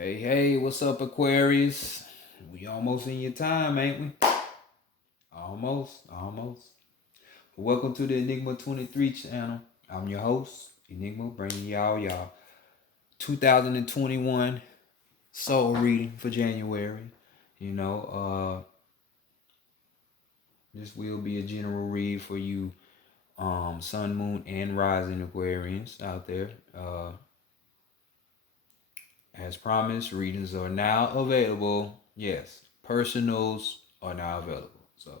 Hey, what's up, Aquarius? We almost in your time, ain't we? Almost. Welcome to the Enigma 23 channel. I'm your host, Enigma, bringing y'all 2021 soul reading for January. This will be a general read for you, sun, moon, and rising Aquarians out there. As promised, readings are now available. Yes, personals are now available. So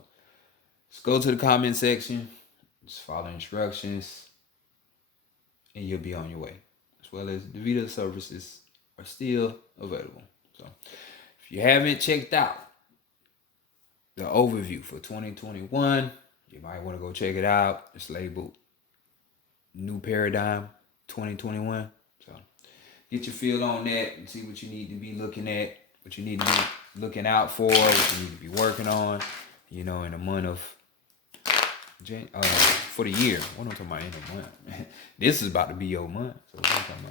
just go to the comment section, just follow instructions, and you'll be on your way. As well as the video services are still available. So if you haven't checked out the overview for 2021, you might want to go check it out. It's labeled New Paradigm 2021. So get your feel on that and see what you need to be looking at, what you need to be looking out for, what you need to be working on, in the month of for the year. What am I talking about in the month? This is about to be your month. So what I'm talking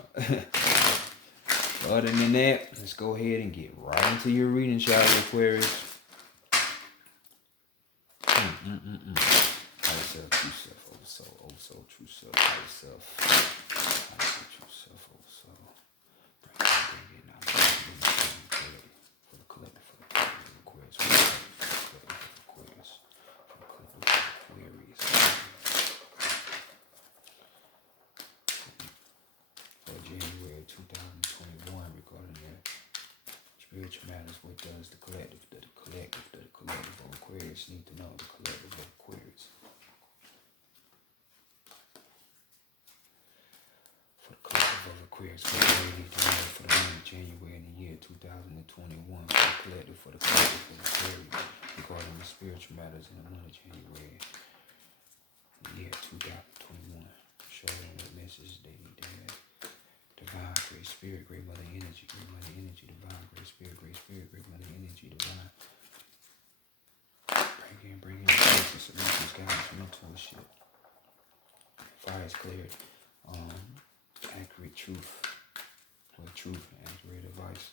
about. Other than that, let's go ahead and get right into your reading, shall we, Aquarius? Higher self, true self, over soul, true self, higher self, true self, over soul. Bring it now. For the collective, for the Aquarius, for the Aquarius, for the Aquarius. For January 2021, regarding their spiritual matters, what does the collective of Aquarius need to know? The collective of Aquarius. For the collective of Aquarius, what do they need to know for the month of January in the year 2021? For the collective of Aquarius, regarding the spiritual matters in the month of January in the year 2021. Show them what message they need to have. Divine, great spirit, great mother energy, divine, great spirit, great mother energy, divine. Bring in the solutions, guidance, mentorship. Fire is cleared. Accurate truth. Accurate advice.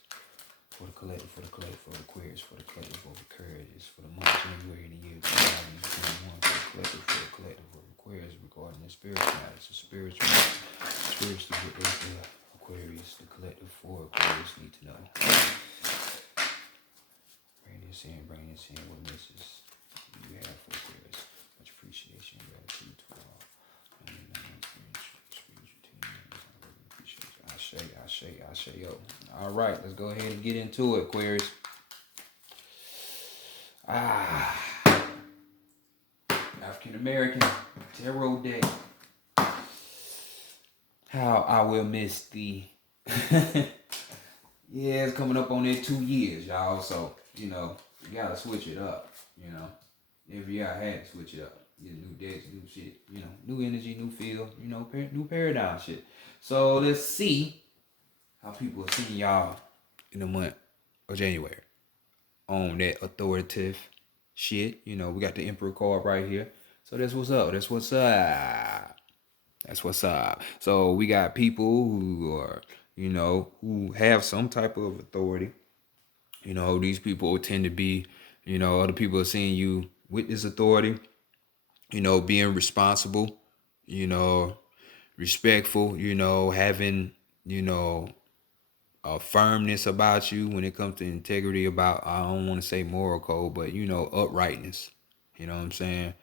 For the collective, for Aquarius, for the collective of Aquarius, for the month of January in the year 2021, for the collective of Aquarius, regarding the spiritual matters, the spiritual Aquarius, the collective for Aquarius need to know. Bring this in, what message you have for Aquarius. Much appreciation and gratitude to all. I say, yo. All right, let's go ahead and get into it, Aquarius. African American tarot deck. How I will miss the. Yeah, it's coming up on that 2 years, y'all. So you gotta switch it up. Every year I had to switch it up. Get new decks, new shit. New energy, new feel. New paradigm shit. So let's see how people are seeing y'all in the month of January on that authoritative shit. We got the Emperor card right here. So that's what's up. So we got people who are, who have some type of authority. These people tend to be, other people are seeing you with this authority, being responsible, respectful, having, a firmness about you when it comes to integrity, about, I don't want to say moral code, but uprightness. You know what I'm saying?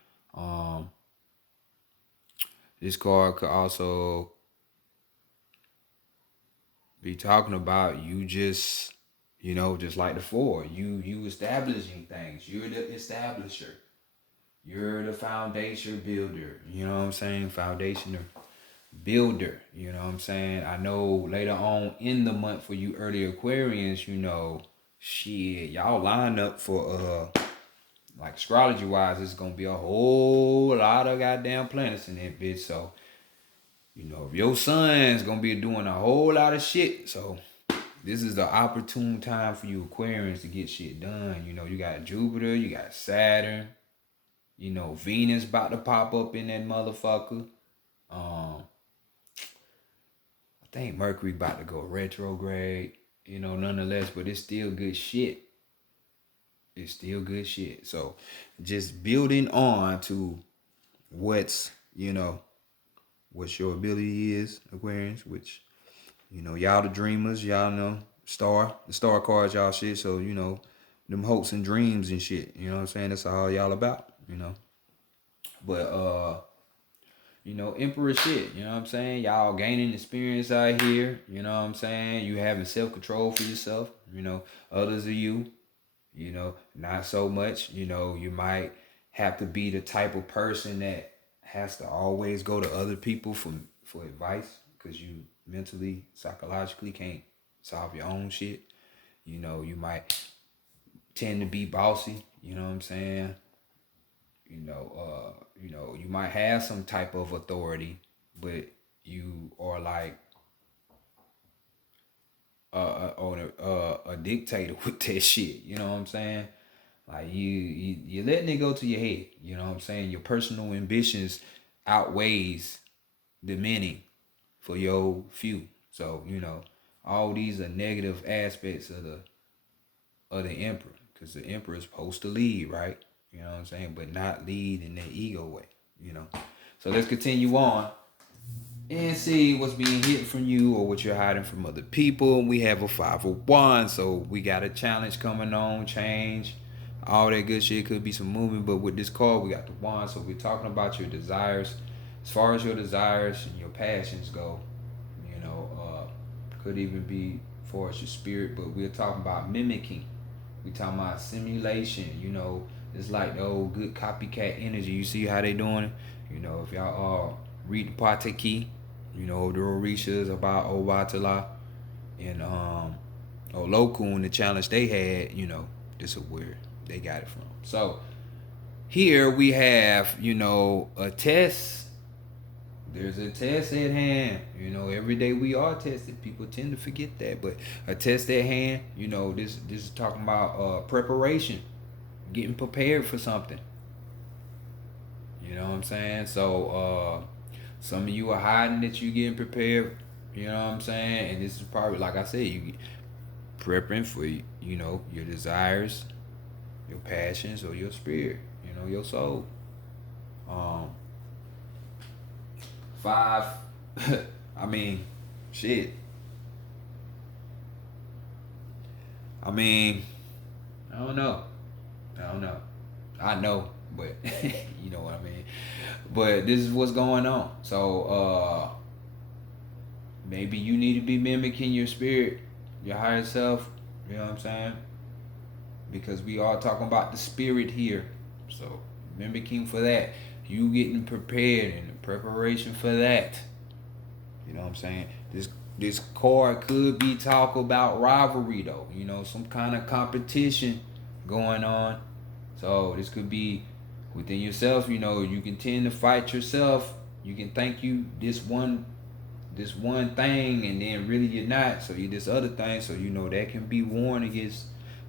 This card could also be talking about you just, just like the four, you establishing things. You're the establisher. You're the foundation builder. You know what I'm saying? Foundation builder. You know what I'm saying? I know later on in the month for you early Aquarians, shit, y'all line up for like astrology wise, it's gonna be a whole lot of goddamn planets in that bitch. So if your son's gonna be doing a whole lot of shit, so this is the opportune time for you Aquarians to get shit done. You got Jupiter, you got Saturn, Venus about to pop up in that motherfucker. I think Mercury about to go retrograde. you know, nonetheless, but it's still good shit. It's still good shit. So just building on to what's, you know, what your ability is, Aquarians, which, you know, y'all the dreamers, y'all know, the star cards, y'all shit. So, you know, them hopes and dreams and shit. You know what I'm saying? That's all y'all about, you know. But you know, emperor shit, you know what I'm saying? Y'all gaining experience out here, you know what I'm saying? You having self-control for yourself, you know, others of you know, not so much. You know, you might have to be the type of person that has to always go to other people for advice because you mentally, psychologically can't solve your own shit. You know, you might tend to be bossy, you know what I'm saying? You know, you might have some type of authority, but you are like a dictator with that shit. You know what I'm saying? Like you letting it go to your head. You know what I'm saying? Your personal ambitions outweighs the many for your few. So you know, all these are negative aspects of the emperor, because the emperor is supposed to lead, right? You know what I'm saying? But not lead in that ego way. You know. So let's continue on and see what's being hidden from you or what you're hiding from other people. We have a 501, so we got a challenge coming on, change, all that good shit. Could be some movement, but with this card, we got the wand, so we're talking about your desires. As far as your desires and your passions go, you know, could even be for as your spirit, but we're talking about mimicking. We talking about simulation, you know. It's like the old good copycat energy. You see how they doing it? You know, if y'all read the Pateki, you know, the Orishas about Obatala and Olokun, the challenge they had, you know, this is where they got it from. So here we have, you know, a test. There's a test at hand. You know, every day we are tested. People tend to forget that, but a test at hand. You know, this is talking about preparation, getting prepared for something. You know what I'm saying? So some of you are hiding that you getting prepared. You know what I'm saying? And this is probably, like I said, you prepping for, you know, your desires, your passions, or your spirit. You know, your soul. Um, Five. I mean, shit. I mean, I don't know. I don't know. I know, but you know what I mean. But this is what's going on. So maybe you need to be mimicking your spirit, your higher self. You know what I'm saying? Because we are talking about the spirit here. So mimicking for that. You getting prepared and the preparation for that. You know what I'm saying? This card could be talk about rivalry though. You know, some kind of competition going on. So this could be within yourself. You know, you can tend to fight yourself. You can think you this one thing, and then really you're not. So you this other thing. So you know that can be warned against.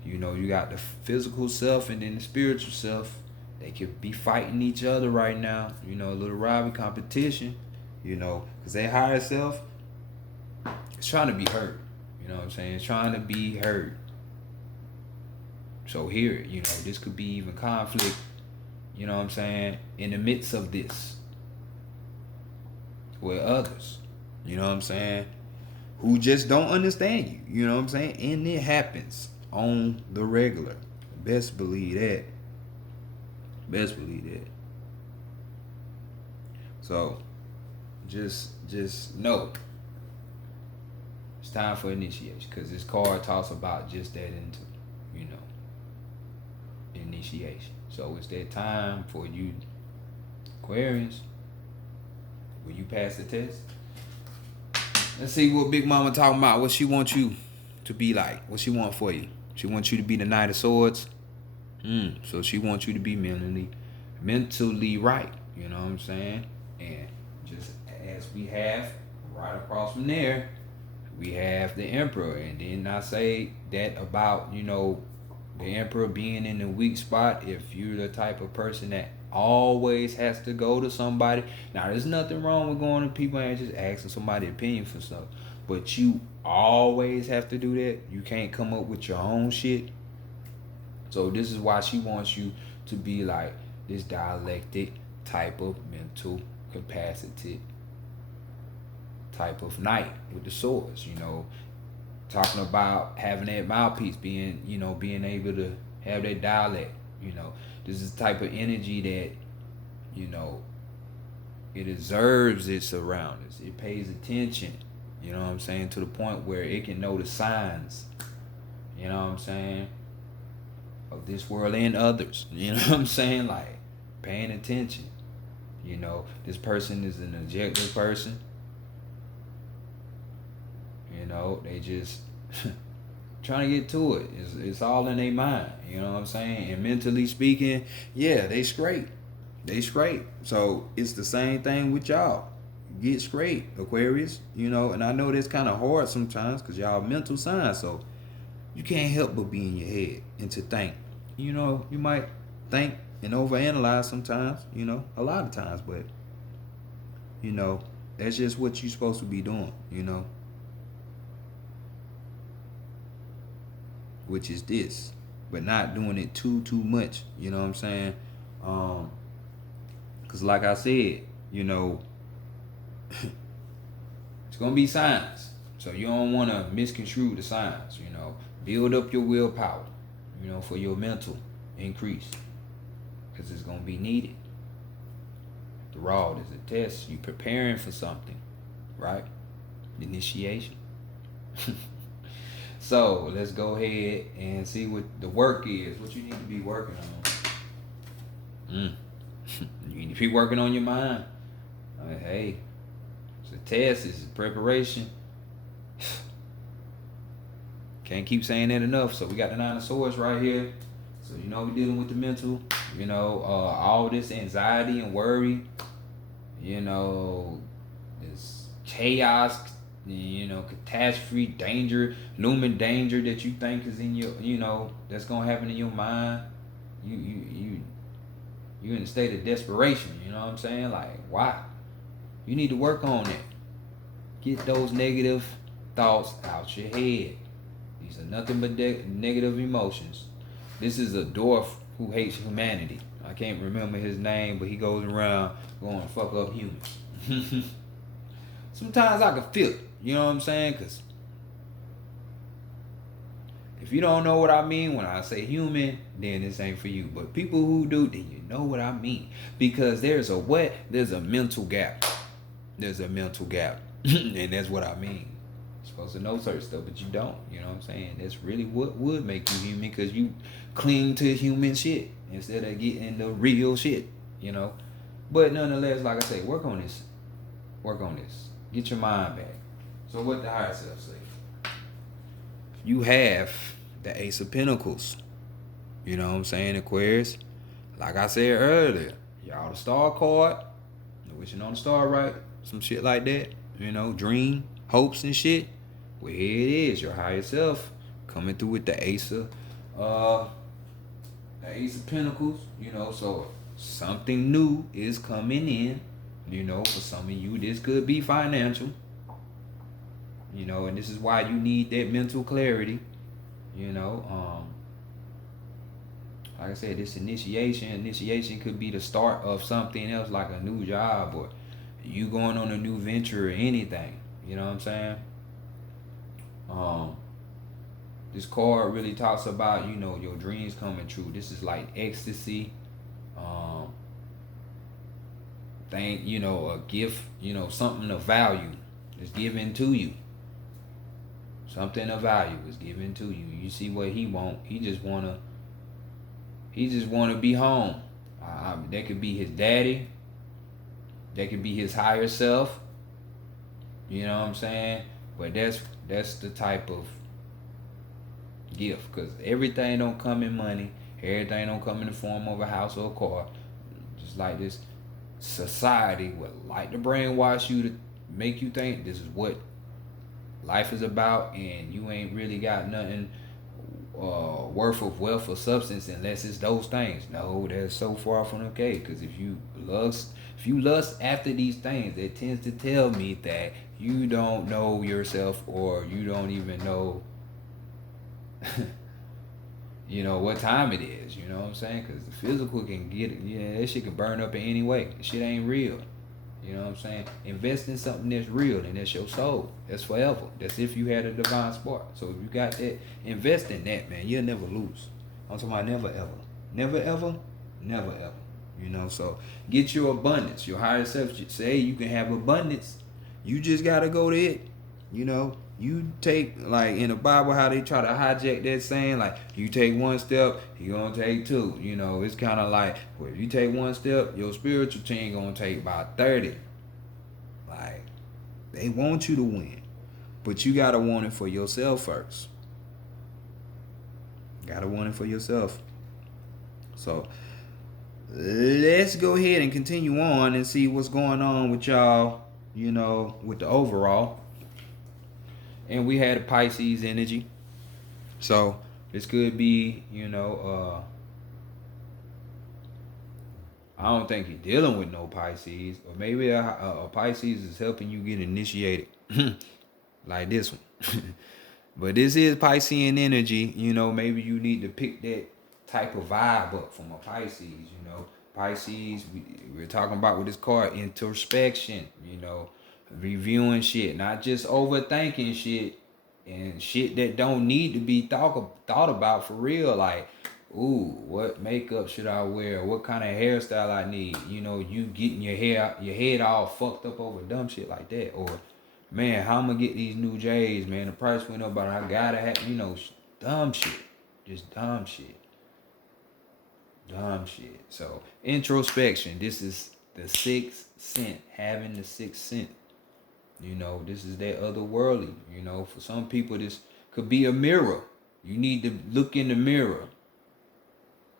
You know, you got the physical self and then the spiritual self. They could be fighting each other right now. You know, a little rivalry competition. You know, because that higher self is trying to be heard. You know what I'm saying? It's trying to be heard. So here, you know, this could be even conflict, you know what I'm saying, in the midst of this with others, you know what I'm saying, who just don't understand you, you know what I'm saying? And it happens on the regular. Best believe that. Best believe that. So just know it's time for initiation, because this card talks about just that into, you know, initiation. So it's that time for you, Aquarius. Will you pass the test? Let's see what Big Mama talking about. What she wants you to be like. What she want for you. She wants you to be the Knight of Swords. So she wants you to be mentally right. You know what I'm saying? And just as we have right across from there, we have the Emperor. And then I say that about, you know, the Emperor being in the weak spot. If you're the type of person that always has to go to somebody. Now, there's nothing wrong with going to people and just asking somebody's opinion for stuff. but you always have to do that. You can't come up with your own shit. So this is why she wants you to be like this dialectic type of mental capacity type of knight with the swords, talking about having that mouthpiece, being able to have that dialect, this is the type of energy that, it observes its surroundings. It pays attention, you know what I'm saying, to the point where it can know the signs, you know what I'm saying, of this world and others. You know what I'm saying? Like paying attention. This person is an objective person. They just trying to get to it. It's all in their mind. You know what I'm saying? And mentally speaking, yeah, they straight. They straight. So it's the same thing with y'all. Get straight, Aquarius. And I know that's kind of hard sometimes because y'all mental signs. So you can't help but be in your head and to think. You might think and overanalyze sometimes, a lot of times, but that's just what you're supposed to be doing, which is this, but not doing it too much, you know what I'm saying? Because like I said, it's gonna be signs, so you don't want to misconstrue the signs. Build up your willpower, for your mental increase, because it's gonna be needed. The raw is a test. You preparing for something, right? Initiation. So let's go ahead and see what the work is. What you need to be working on. You need to be working on your mind. Hey, it's a test. It's a preparation. Can't keep saying that enough. So we got the 9 of Swords right here. So we're dealing with the mental. All this anxiety and worry. This chaos. Catastrophe, danger, looming danger that you think is in your, that's gonna happen in your mind. You in a state of desperation. You know what I'm saying? Like, why? You need to work on it. Get those negative thoughts out your head. These are nothing but negative emotions. This is a dwarf who hates humanity. I can't remember his name, but he goes around going fuck up humans. Sometimes I can feel it. You know what I'm saying? Because if you don't know what I mean when I say human, then this ain't for you. But people who do, then you know what I mean. Because there's a what? There's a mental gap. There's a mental gap. And that's what I mean. You're supposed to know certain stuff, but you don't. You know what I'm saying? That's really what would make you human, because you cling to human shit instead of getting the real shit, But nonetheless, like I say, work on this. Work on this. Get your mind back. So what the higher self say? You have the Ace of Pentacles. You know what I'm saying, Aquarius? Like I said earlier, y'all the star card. Wishing on the star, right? Some shit like that. Dream, hopes and shit. Well, here it is, your higher self coming through with the Ace of Pentacles. So something new is coming in. For some of you, this could be financial. And this is why you need that mental clarity. Like I said, this initiation could be the start of something else, like a new job or you going on a new venture or anything. You know what I'm saying? This card really talks about, your dreams coming true. This is like ecstasy. A gift, something of value is given to you. Something of value is given to you. You see what he want. He just wanna be home. That could be his daddy. That could be his higher self. You know what I'm saying? But that's the type of gift, because everything don't come in money. Everything don't come in the form of a house or a car. Just like this society would like to brainwash you to make you think this is what life is about, and you ain't really got nothing worth of wealth or substance unless it's those things. No, that's so far from okay. Because if you lust after these things, it tends to tell me that you don't know yourself, or you don't even know you know what time it is. You know what I'm saying? Because the physical can get it. Yeah, that shit can burn up in any way. The shit ain't real. You know what I'm saying? Invest in something that's real, and that's your soul. That's forever. That's if you had a divine spark. So if you got that, invest in that, man. You'll never lose. I'm talking about never ever. Never ever. Never ever. You know, so get your abundance. Your higher self say you can have abundance. You just gotta go to it. You know, you take, like in the Bible, how they try to hijack that saying, like you take one step, you gonna take two. You know, it's kind of like, well, if you take one step, your spiritual team gonna take about 30. Like, they want you to win, but you gotta want it for yourself first. Gotta want it for yourself. So let's go ahead and continue on and see what's going on with y'all. You know, with the overall, and we had a Pisces energy. So this could be, you know, I don't think you're dealing with no Pisces, or maybe a Pisces is helping you get initiated, like this one. But this is Piscean energy. You know, maybe you need to pick that type of vibe up from a Pisces. You know, Pisces, we're talking about with this card, introspection. You know, reviewing shit, not just overthinking shit, and shit that don't need to be thought about for real. Like, ooh, what makeup should I wear? What kind of hairstyle I need? You know, you getting your head all fucked up over dumb shit like that, or man, how I'm gonna get these new J's, man? The price went up, but I gotta have, you know, dumb shit, just dumb shit, dumb shit. So introspection. This is the sixth sense, having the sixth sense. You know, this is that otherworldly. You know, for some people, this could be a mirror. You need to look in the mirror,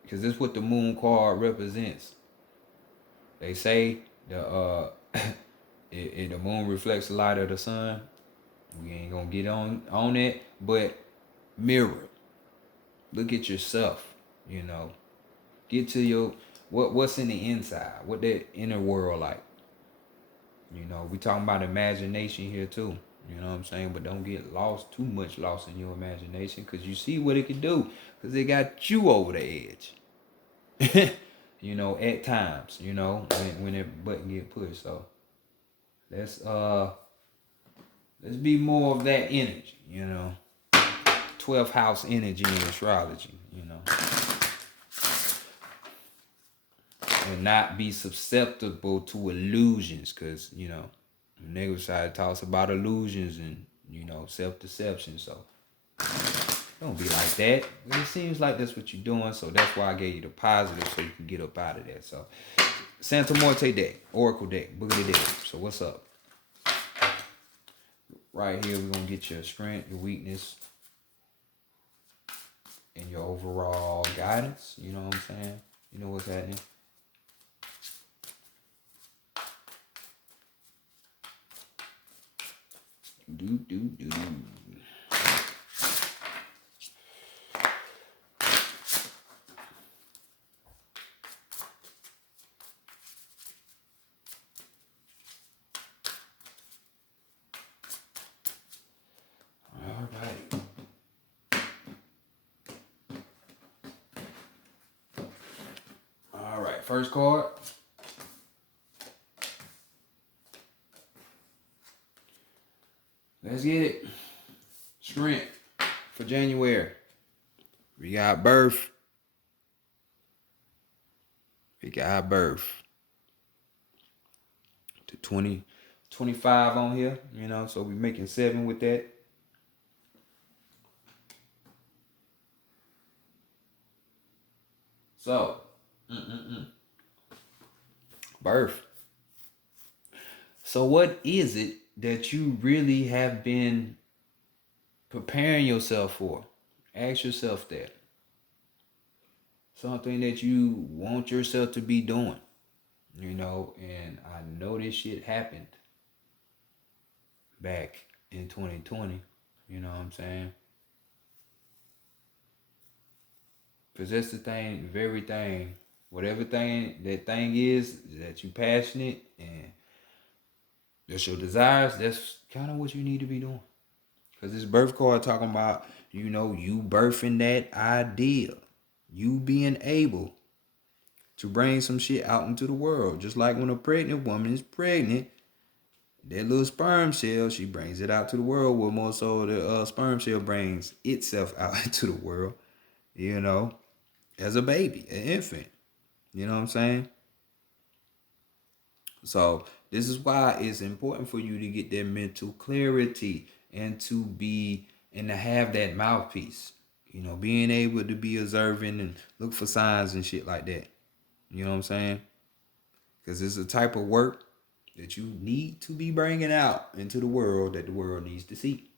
because that's what the moon card represents. They say the moon reflects the light of the sun. We ain't gonna get on it, but mirror. Look at yourself. You know, get to your what's in the inside, what that inner world like. You know, we talking about imagination here too. You know what I'm saying? But don't get too much lost in your imagination, because you see what it can do, because it got you over the edge. You know, at times, you know, when that button get pushed. So let's be more of that energy, you know. 12th house energy in astrology, you know. And not be susceptible to illusions, because, you know, the negative side talks about illusions and, you know, self-deception. So don't be like that. It seems like that's what you're doing, so that's why I gave you the positive, so you can get up out of that. So Santa Morte deck, Oracle deck, Book of the Dead. So what's up? Right here, we're going to get your strength, your weakness, and your overall guidance. You know what I'm saying? You know what's happening. Do. All right. All right. First card. Let's get it. Strength for January. We got birth. We got birth. To 25 on here, you know, so we making 7 with that. So, birth. So what is it that you really have been preparing yourself for? Ask yourself that. Something that you want yourself to be doing, you know, and I know this shit happened back in 2020, you know what I'm saying? Because that's the thing, very thing, whatever thing that thing is that you passionate and That's your desires. That's kind of what you need to be doing. Because this birth card talking about, you know, you birthing that idea. You being able to bring some shit out into the world. Just like when a pregnant woman is pregnant, that little sperm cell, she brings it out to the world. Well, more so the sperm cell brings itself out into the world, you know, as a baby, an infant. You know what I'm saying? So this is why it's important for you to get that mental clarity and to be and to have that mouthpiece. You know, being able to be observant and look for signs and shit like that. You know what I'm saying? Because it's a type of work that you need to be bringing out into the world that the world needs to see.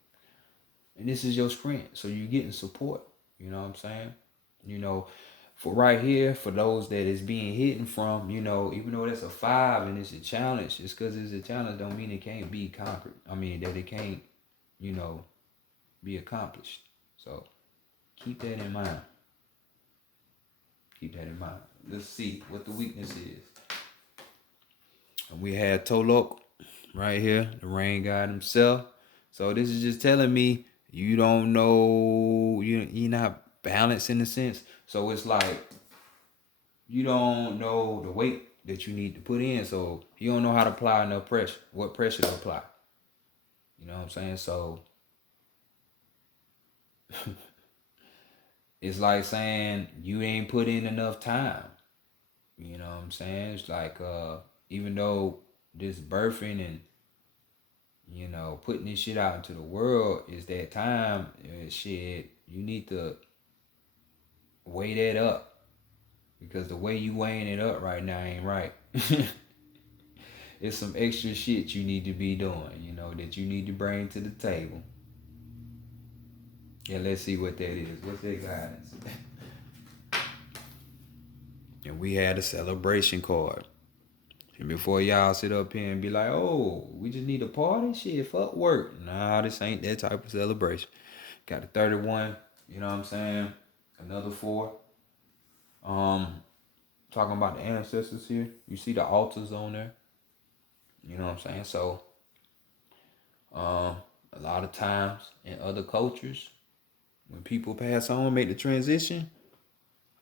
And this is your sprint. So you're getting support. You know what I'm saying? You know, for right here, for those that is being hidden from, you know, even though that's a 5 and it's a challenge, just because it's a challenge don't mean it can't be conquered. I mean, that it can't, you know, be accomplished. So keep that in mind. Keep that in mind. Let's see what the weakness is. And we had Tolok right here, the rain god himself. So this is just telling me you don't know, you're not balanced in a sense. So it's like you don't know the weight that you need to put in. So you don't know how to apply enough pressure, what pressure to apply. You know what I'm saying? So it's like saying you ain't put in enough time. You know what I'm saying? It's like even though this birthing and you know putting this shit out into the world is that time, shit, you need to weigh that up because the way you weighing it up right now ain't right. It's some extra shit you need to be doing, you know, that you need to bring to the table. Yeah, let's see what that is. What's that guidance? And we had a celebration card. And before y'all sit up here and be like, oh, we just need a party? Shit, fuck work. Nah, this ain't that type of celebration. Got a 31, you know what I'm saying? Another 4. Talking about the ancestors here. You see the altars on there. You know what I'm saying? So, a lot of times in other cultures, when people pass on, make the transition,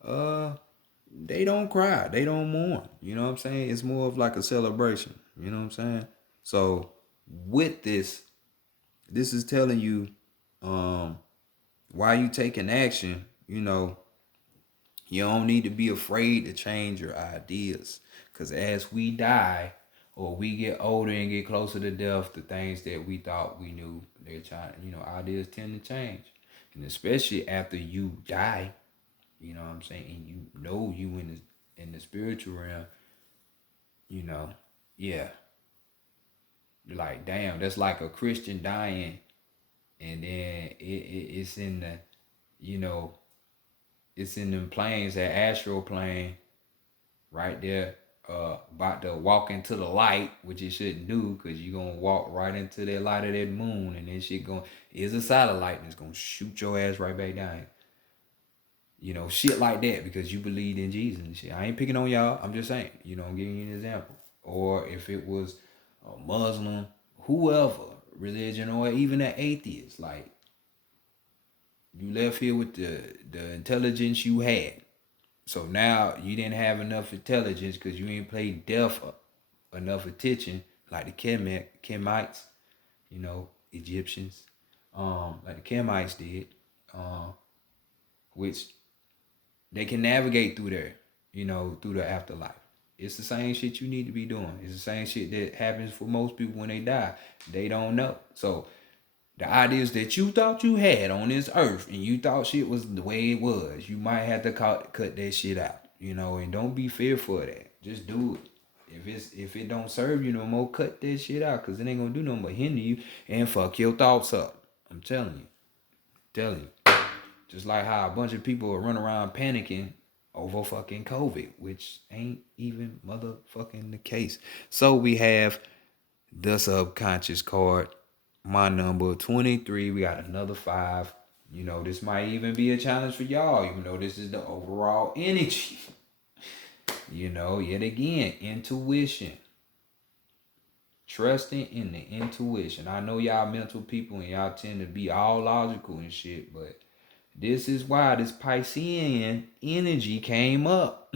they don't cry, they don't mourn. You know what I'm saying? It's more of like a celebration. You know what I'm saying? So with this is telling you, why you taking action. You know, you don't need to be afraid to change your ideas, because as we die or we get older and get closer to death, the things that we thought we knew, they're trying. You know, ideas tend to change, and especially after you die. You know what I'm saying? And you know you in the spiritual realm, you know, yeah. Like damn, that's like a Christian dying and then it's in the, you know, it's in them planes, that astral plane right there, about to walk into the light, which it shouldn't do, because you're gonna walk right into that light of that moon, and then shit going is a satellite and it's gonna shoot your ass right back down. You know, shit like that, because you believed in Jesus and shit. I ain't picking on y'all. I'm just saying, you know, I'm giving you an example. Or if it was a Muslim, whoever, religion, or even an atheist, like you left here with the intelligence you had. So now you didn't have enough intelligence because you ain't paid deaf enough attention, like the Kemites, you know, Egyptians, like the Kemites did, which they can navigate through there, you know, through the afterlife. It's the same shit you need to be doing. It's the same shit that happens for most people when they die. They don't know. So the ideas that you thought you had on this earth and you thought shit was the way it was, you might have to cut that shit out, you know, and don't be fearful of that. Just do it. If it don't serve you no more, cut that shit out, because it ain't gonna do nothing but hinder you and fuck your thoughts up. I'm telling you. Telling you. Just like how a bunch of people run around panicking over fucking COVID, which ain't even motherfucking the case. So we have the subconscious card, my number 23. We got another 5. You know, this might even be a challenge for y'all, even though this is the overall energy. You know, yet again, intuition, Trusting in the intuition. I know y'all mental people and y'all tend to be all logical and shit, but this is why this Piscean energy came up.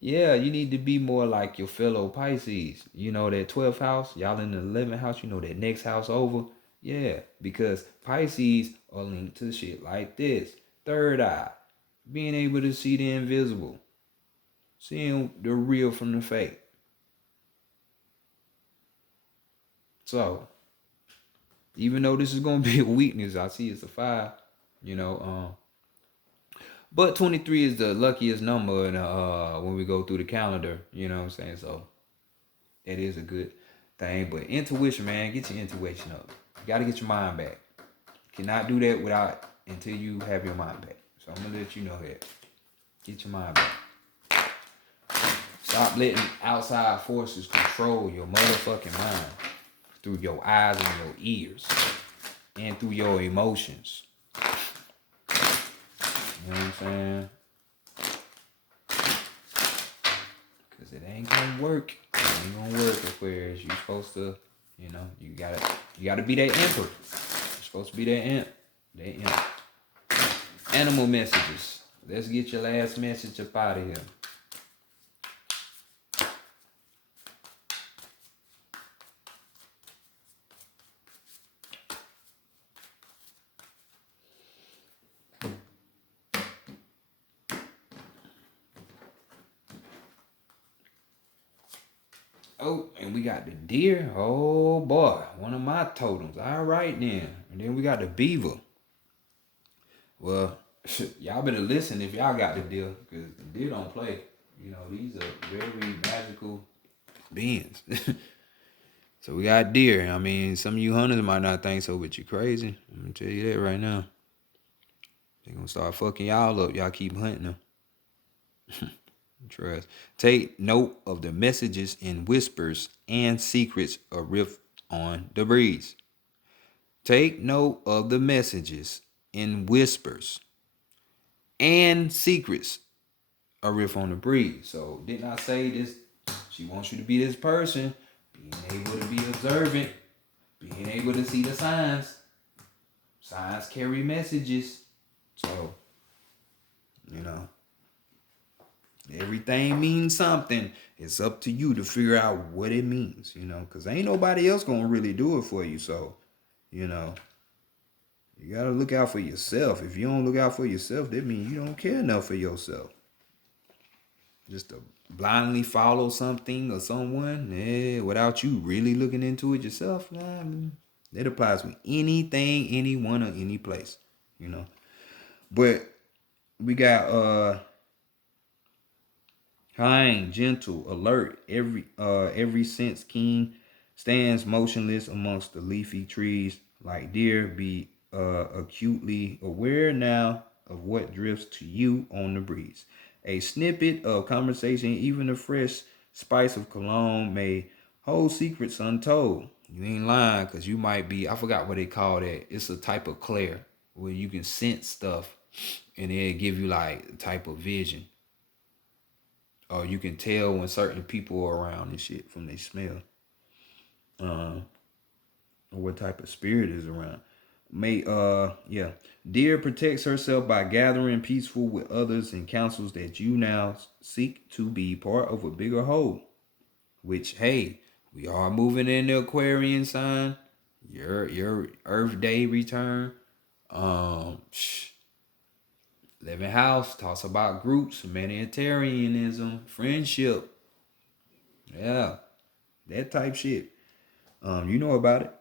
Yeah, you need to be more like your fellow Pisces. You know, that 12th house, y'all in the 11th house, you know, that next house over. Yeah, because Pisces are linked to shit like this. Third eye, being able to see the invisible, seeing the real from the fake. So, even though this is going to be a weakness, I see it's a 5, you know. But 23 is the luckiest number in, when we go through the calendar, you know what I'm saying? So, that is a good thing. But intuition, man, get your intuition up. You got to get your mind back. You cannot do that without until you have your mind back. So I'm gonna let you know that. Get your mind back. Stop letting outside forces control your motherfucking mind through your eyes and your ears and through your emotions. You know what I'm saying? Cause it ain't gonna work. It ain't gonna work, Aquarius. You supposed to, you know, you gotta be that emperor. You're supposed to be that imp. That imp. Animal messages. Let's get your last message up out of here. Oh, and we got the deer. Oh boy, one of my totems. All right then. And then we got the beaver. Well, y'all better listen if y'all got the deer, because the deer don't play. You know, these are very magical beings. So we got deer. I mean, some of you hunters might not think so, but you crazy. I'm gonna tell you that right now. They gonna start fucking y'all up. Y'all keep hunting them. Trust. Take note of the messages in whispers and secrets of riff on the breeze. Take note of the messages in whispers and secrets of riff on the breeze. So didn't I say this? She wants you to be this person, being able to be observant, being able to see the signs. Signs carry messages. So, you know. Everything means something. It's up to you to figure out what it means, you know, because ain't nobody else gonna really do it for you. So, you know, you gotta look out for yourself. If you don't look out for yourself, that means you don't care enough for yourself. Just to blindly follow something or someone, without you really looking into it yourself, that applies with anything, anyone, or any place, you know. But we got kind, gentle, alert, every sense keen, stands motionless amongst the leafy trees, like deer, be acutely aware now of what drifts to you on the breeze. A snippet of conversation, even a fresh spice of cologne, may hold secrets untold. You ain't lying, because you might be, I forgot what they call that. It's a type of clair where you can sense stuff and it'll give you like a type of vision. Or you can tell when certain people are around and shit from their smell. Or what type of spirit is around. Deer protects herself by gathering peaceful with others and counsels that you now seek to be part of a bigger whole. Which, hey, we are moving in the Aquarian sign. Your Earth Day return. 11th house talks about groups, humanitarianism, friendship. Yeah, that type shit. You know about it.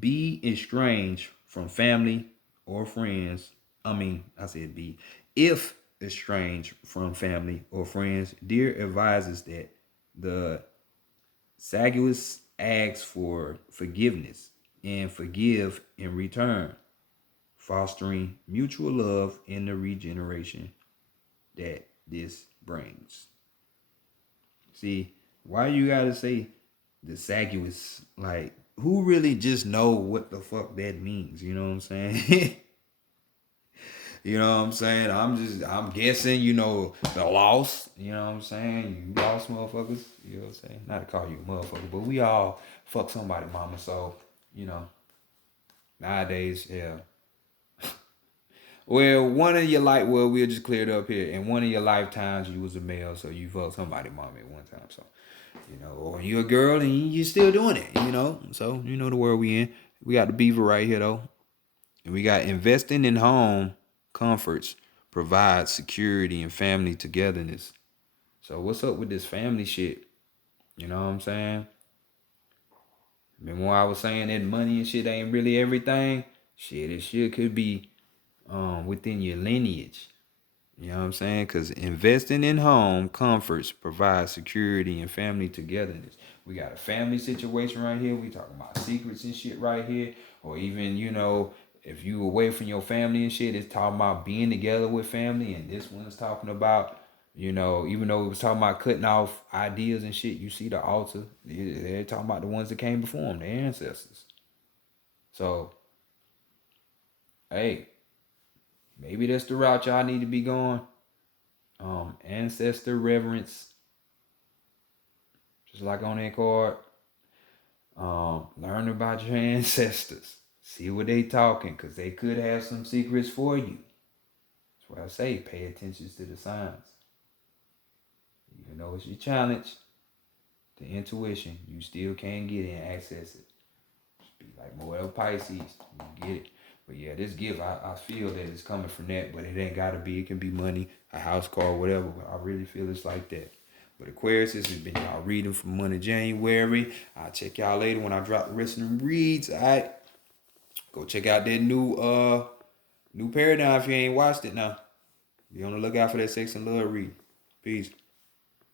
Be estranged from family or friends. I said be. If estranged from family or friends, Dear advises that the Sagittarius asks for forgiveness and forgive in return, fostering mutual love in the regeneration that this brings. See, why you gotta say the Sagittarius? Like, who really just know what the fuck that means? You know what I'm saying? You know what I'm saying? I'm guessing, the loss, you know what I'm saying? You lost motherfuckers, you know what I'm saying? Not to call you a motherfucker, but we all fuck somebody, mama. So, you know, nowadays, yeah. Well, we'll just clear it up here. In one of your lifetimes, you was a male, so you fucked somebody, mama, at one time. So, or you a girl and you still doing it, So, the world we in. We got the beaver right here, though. And we got investing in home comforts provides security and family togetherness. So what's up with this family shit? You know what I'm saying? Remember when I was saying that money and shit ain't really everything? Shit, it shit could be within your lineage. You know what I'm saying? Because investing in home comforts provides security and family togetherness. We got a family situation right here. We talking about secrets and shit right here. Or even, if you away from your family and shit, it's talking about being together with family. And this one's talking about, even though it was talking about cutting off ideas and shit, you see the altar. They're talking about the ones that came before them, their ancestors. So, hey, maybe that's the route y'all need to be going. Ancestor reverence, just like on that card. Learn about your ancestors. See what they talking, because they could have some secrets for you. That's why I say pay attention to the signs. Even though it's your challenge, the intuition, you still can get it and access it. Just be like Moel Pisces, you get it. But yeah, this gift, I feel that it's coming from that, but it ain't gotta be. It can be money, a house call, whatever. But I really feel it's like that. But Aquarius, this has been y'all reading for month of January. I'll check y'all later when I drop the rest of them reads. All right, go check out that new paradigm if you ain't watched it now. Be on the lookout for that Sex and Love read. Peace.